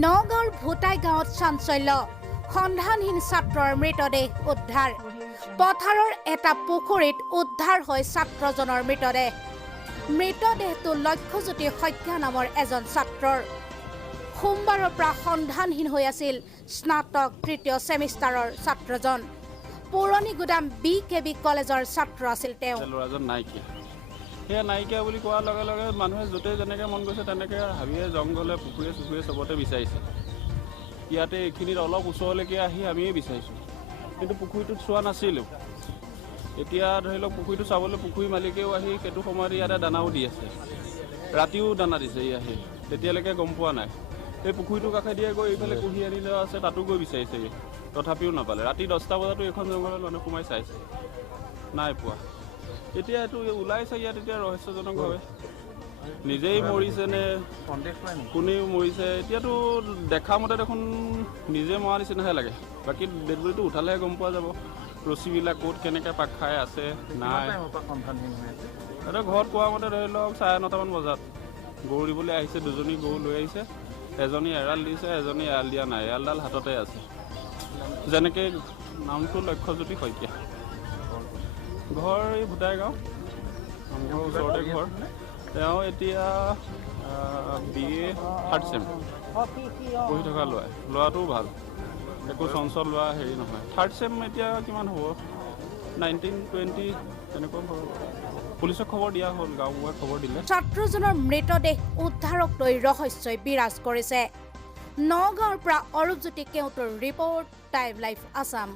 নগাঁৱৰ ভোটাই গাঁৱত চাঞ্চল্য সন্ধানহীন ছাত্ৰৰ মৃতদেহ উদ্ধাৰ পথাৰৰ এটা পুখুৰীত উদ্ধাৰ হয় ছাত্ৰজনৰ মৃতদেহটো লক্ষ্যজ্যোতি শইকীয়া নামৰ এজন ছাত্ৰৰ সোমবাৰৰ পৰা সন্ধানহীন হৈ আছিল স্নাতক তৃতীয় ছেমিষ্টাৰৰ ছাত্ৰজন পুৰণি গুদাম BKB কলেজৰ ছাত্ৰ আছিল তেওঁ ল'ৰাজন নাইকিয়া বুলি কোৱাৰ লগে লগে মানুহে য'তে যেনেকৈ মন গৈছে তেনেকৈ হাবিয়ে জংঘলে পুখুৰীয়ে চবতে বিচাৰিছে ইয়াতে এইখিনিত অলপ ওচৰলৈকে আহি আমিয়ে বিচাৰিছোঁ কিন্তু পুখুৰীটোত চোৱা নাছিলোঁ এতিয়া ধৰি লওক পুখুৰীটো চাবলৈ পুখুৰী মালিকেও আহি সেইটো সময়ত ইয়াতে দানাও দি আছে ৰাতিও দানা দিছে ই আহি তেতিয়ালৈকে গম পোৱা নাই এই পুখুৰীটোৰ কাষে দিয়ে গৈ এইফালে কুহি আনি লোৱা আছে তাতো গৈ বিচাৰিছে তথাপিও নাপালে ৰাতি 10টা বজাতো এখন জংঘলত মানুহ সোমাই চাইছে নাই পোৱা এতিয়া এইটো ওলাইছে ইয়াত এতিয়া ৰহস্যজনকভাৱে নিজেই মৰিছে নে কোনেও মৰিছে এতিয়াতো দেখা মতে দেখোন নিজে মৰা নিচিনাহে লাগে বাকী ডেড বডিটো উঠালেহে গম পোৱা যাব ৰছীবিলাক ক'ত কেনেকৈ পাক খাই আছে নাই এটা ঘৰত কোৱা মতে ধৰি লওক 9:30মান বজাত গৰু দিবলৈ আহিছে দুজনী গৰু লৈ আহিছে এজনী এৰাল দিছে এজনী এৰাল দিয়া নাই এৰালডাল হাততে আছে যেনেকৈ নামটো লক্ষ্যজ্যোতি শইকীয়া ঘৰ এই ভোটাই গাঁও নামঘৰৰ ওচৰতে ঘৰ তেওঁ এতিয়া BA 3rd ছেম পঢ়ি থকা ল'ৰাটোও ভাল একো চঞ্চল লোৱা হেৰি নহয় 3rd ছেম এতিয়া কিমান হ'ব 19-20 তেনেকুৱা পুলিচক খবৰ দিয়া হ'ল গাঁওবুঢ়াক খবৰ দিলে ছাত্ৰজনৰ মৃতদেহ উদ্ধাৰক লৈ ৰহস্যই বিৰাজ কৰিছে নগাঁৱৰ পৰা অৰূপজ্যোতি কেওটৰ ৰিপৰ্ট টাইম লাইভ আছাম।